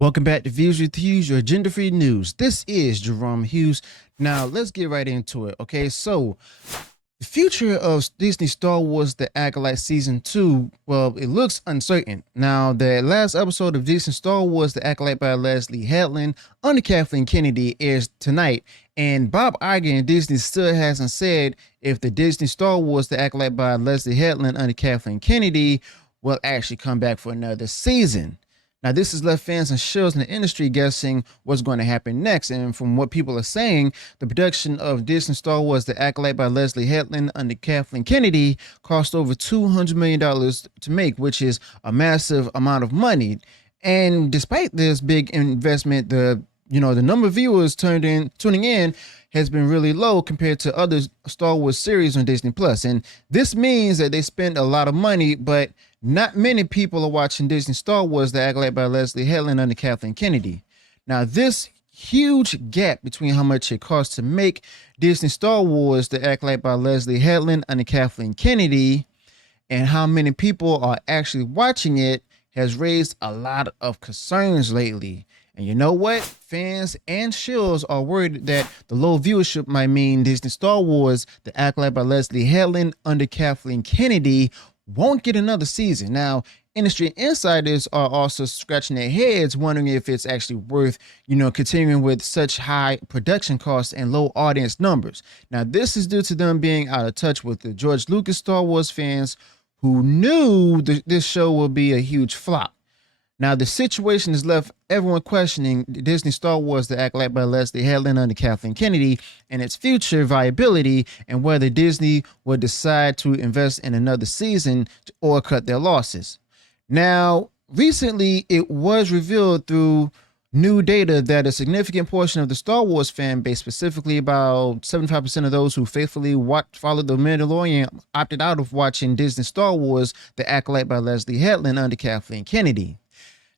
Welcome back to Views with Hughes, your agenda-free news. This is Jerome Hughes. Now, let's get right into it, okay? So, the future of Disney Star Wars The Acolyte Season 2, well, it looks uncertain. Now, the last episode of Disney Star Wars The Acolyte by Leslye Headland under Kathleen Kennedy airs tonight, and Bob Iger and Disney still hasn't said if the Disney Star Wars The Acolyte by Leslye Headland under Kathleen Kennedy will actually come back for another season. Now, this has left fans and shills in the industry guessing what's going to happen next. And from what people are saying, the production of Disney Star Wars The Acolyte by Leslye Headland under Kathleen Kennedy cost over $200 million to make, which is a massive amount of money. And despite this big investment, the number of viewers tuning in has been really low compared to other Star Wars series on Disney Plus. And this means that they spend a lot of money, but not many people are watching Disney Star Wars The Acolyte by Leslye Headland under Kathleen Kennedy. Now, this huge gap between how much it costs to make Disney Star Wars The Acolyte by Leslye Headland under Kathleen Kennedy and how many people are actually watching it has raised a lot of concerns lately. And you know what? Fans and shills are worried that the low viewership might mean Disney Star Wars The Acolyte by Leslye Headland under Kathleen Kennedy won't get another season. Now, industry insiders are also scratching their heads, wondering if it's actually worth, continuing with such high production costs and low audience numbers. Now, this is due to them being out of touch with the George Lucas Star Wars fans who knew this show will be a huge flop. Now, the situation has left everyone questioning Disney Star Wars The Acolyte by Leslye Headland under Kathleen Kennedy and its future viability and whether Disney will decide to invest in another season or cut their losses. Now, recently, it was revealed through new data that a significant portion of the Star Wars fan base, specifically about 75% of those who faithfully followed The Mandalorian, opted out of watching Disney Star Wars The Acolyte by Leslye Headland under Kathleen Kennedy.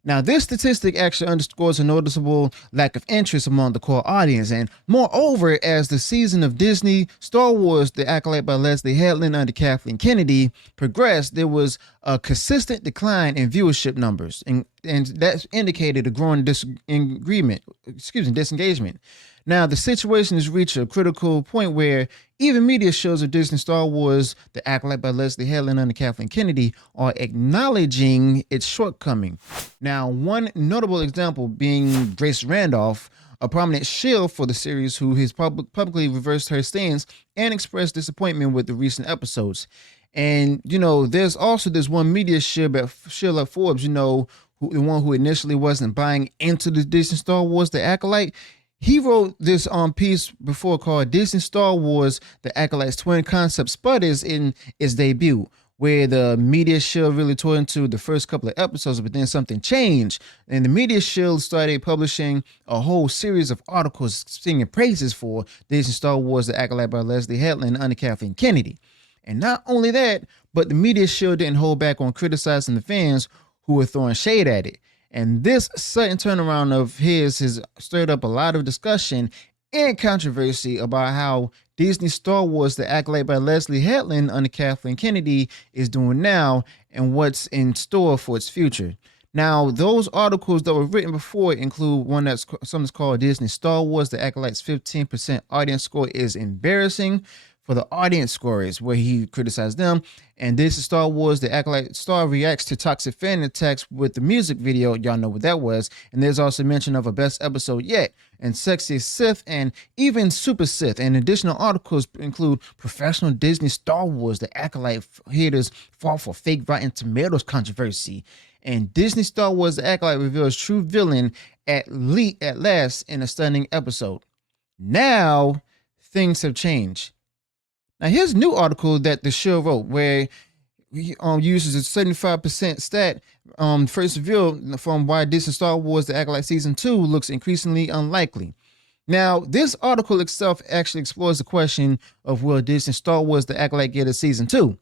Now, this statistic actually underscores a noticeable lack of interest among the core audience. And moreover, as the season of Disney Star Wars The Acolyte by Leslye Headland under Kathleen Kennedy progressed, there was a consistent decline in viewership numbers. And that indicated a growing disengagement. Now, the situation has reached a critical point where even media shows of Disney Star Wars The Acolyte by Leslye Headland under Kathleen Kennedy are acknowledging its shortcoming. Now, one notable example being Grace Randolph, a prominent shill for the series who has publicly reversed her stance and expressed disappointment with the recent episodes. And, there's also this one media shill at Forbes, the one who initially wasn't buying into the Disney Star Wars The Acolyte. He wrote this piece before called Disney Star Wars The Acolyte's Twin Concept Sputters in its debut, where the media shill really tore into the first couple of episodes, but then something changed. And the media shill started publishing a whole series of articles singing praises for Disney Star Wars The Acolyte by Leslye Headland under Kathleen Kennedy. And not only that, but the media shill didn't hold back on criticizing the fans who were throwing shade at it. And this sudden turnaround of his has stirred up a lot of discussion and controversy about how Disney Star Wars The Acolyte by Leslye Headland under Kathleen Kennedy is doing now and what's in store for its future. Now, those articles that were written before include one that's something's called Disney Star Wars The Acolyte's 15% audience score is embarrassing for the audience scorers, where he criticized them. And this is Star Wars The Acolyte star reacts to toxic fan attacks with the music video. Y'all know what that was. And there's also mention of a best episode yet, and Sexiest Sith, and even Super Sith. And additional articles include professional Disney Star Wars The Acolyte haters fall for fake Rotten Tomatoes controversy. And Disney Star Wars The Acolyte reveals true villain at last in a stunning episode. Now, things have changed. Now, here's a new article that the show wrote where he uses a 75% stat first revealed from why Disney Star Wars The Acolyte Season 2 looks increasingly unlikely. Now, this article itself actually explores the question of will Disney Star Wars The Acolyte get a Season 2?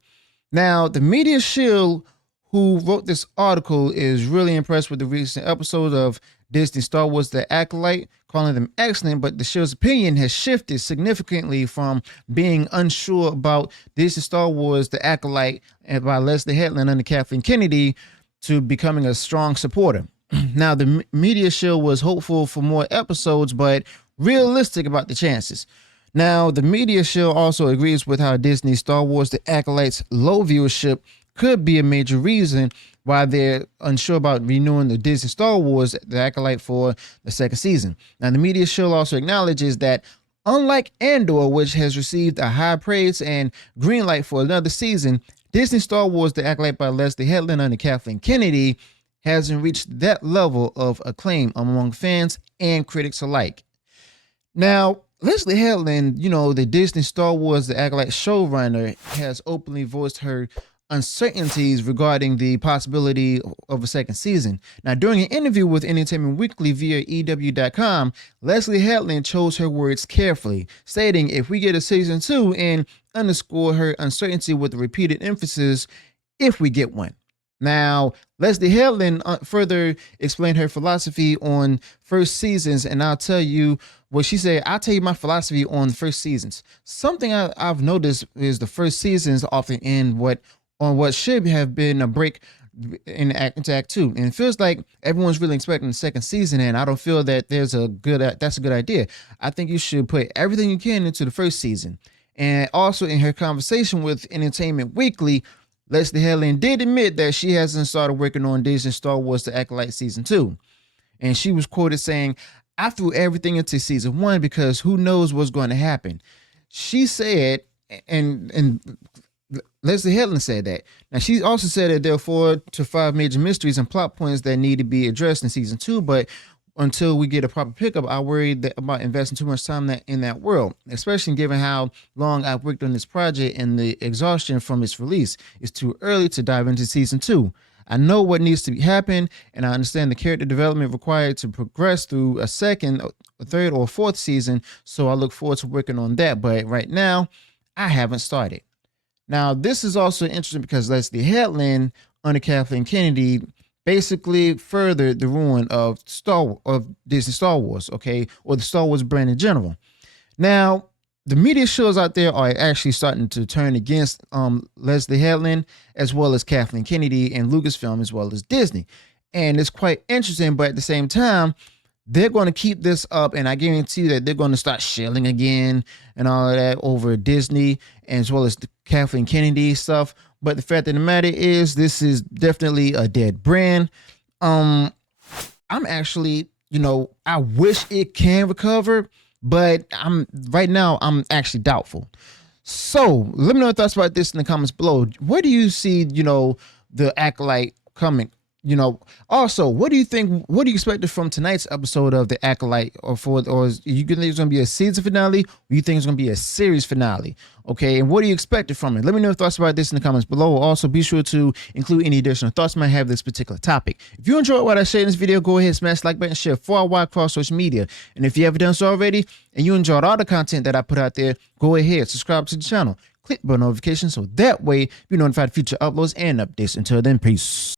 Now, the media shill who wrote this article is really impressed with the recent episode of Disney Star Wars The Acolyte, calling them excellent, but the show's opinion has shifted significantly from being unsure about Disney Star Wars The Acolyte by Leslye Headland under Kathleen Kennedy to becoming a strong supporter. Now, the media show was hopeful for more episodes, but realistic about the chances. Now, the media show also agrees with how Disney's Star Wars The Acolyte's low viewership could be a major reason why they're unsure about renewing the Disney Star Wars The Acolyte for the second season. Now, the media show also acknowledges that unlike Andor, which has received a high praise and green light for another season, Disney Star Wars The Acolyte by Leslye Headland under Kathleen Kennedy hasn't reached that level of acclaim among fans and critics alike. Now, Leslye Headland, the Disney Star Wars The Acolyte showrunner, has openly voiced her uncertainties regarding the possibility of a second season. Now, during an interview with Entertainment Weekly via EW.com, Leslye Headland chose her words carefully, stating, "If we get a season 2," and underscore her uncertainty with the repeated emphasis, "if we get one." Now, Leslye Headland further explained her philosophy on first seasons, and I'll tell you what she said. I'll tell you my philosophy on first seasons. Something I've noticed is the first seasons often end on what should have been a break into Act 2, and it feels like everyone's really expecting the second season, and I don't feel that that's a good idea. I think you should put everything you can into the first season. And also, in her conversation with Entertainment Weekly, Leslye Headland did admit that she hasn't started working on Disney Star Wars The Acolyte Season 2. And she was quoted saying, "I threw everything into Season 1 because who knows what's going to happen." She said, and Leslye Headland said that. Now, she also said that there are 4 to 5 major mysteries and plot points that need to be addressed in Season 2, but until we get a proper pickup, I worry about investing too much time in that world, especially given how long I've worked on this project and the exhaustion from its release. It's too early to dive into Season 2. I know what needs to happen, and I understand the character development required to progress through a second, a third, or fourth season, so I look forward to working on that, but right now, I haven't started. Now, this is also interesting because Leslye Headland, under Kathleen Kennedy, basically furthered the ruin of Disney Star Wars, okay, or the Star Wars brand in general. Now, the media shows out there are actually starting to turn against Leslye Headland, as well as Kathleen Kennedy and Lucasfilm, as well as Disney. And it's quite interesting, but at the same time, they're going to keep this up, and I guarantee you that they're going to start shilling again and all of that over Disney, as well as the Kathleen Kennedy stuff. But the fact of the matter is, this is definitely a dead brand. I'm actually, I wish it can recover, but right now I'm actually doubtful. So let me know your thoughts about this in the comments below. Where do you see, the Acolyte coming? Also, what do you think? What do you expect from tonight's episode of The Acolyte, or you think it's going to be a season finale, or you think it's going to be a series finale? Okay, and what do you expect from it? Let me know your thoughts about this in the comments below. Also, be sure to include any additional thoughts you might have this particular topic. If you enjoyed what I shared in this video, go ahead, smash the like button, share far and wide across social media. And if you haven't done so already, and you enjoyed all the content that I put out there, go ahead, subscribe to the channel, click the bell notification so that way you're notified of future uploads and updates. Until then, peace.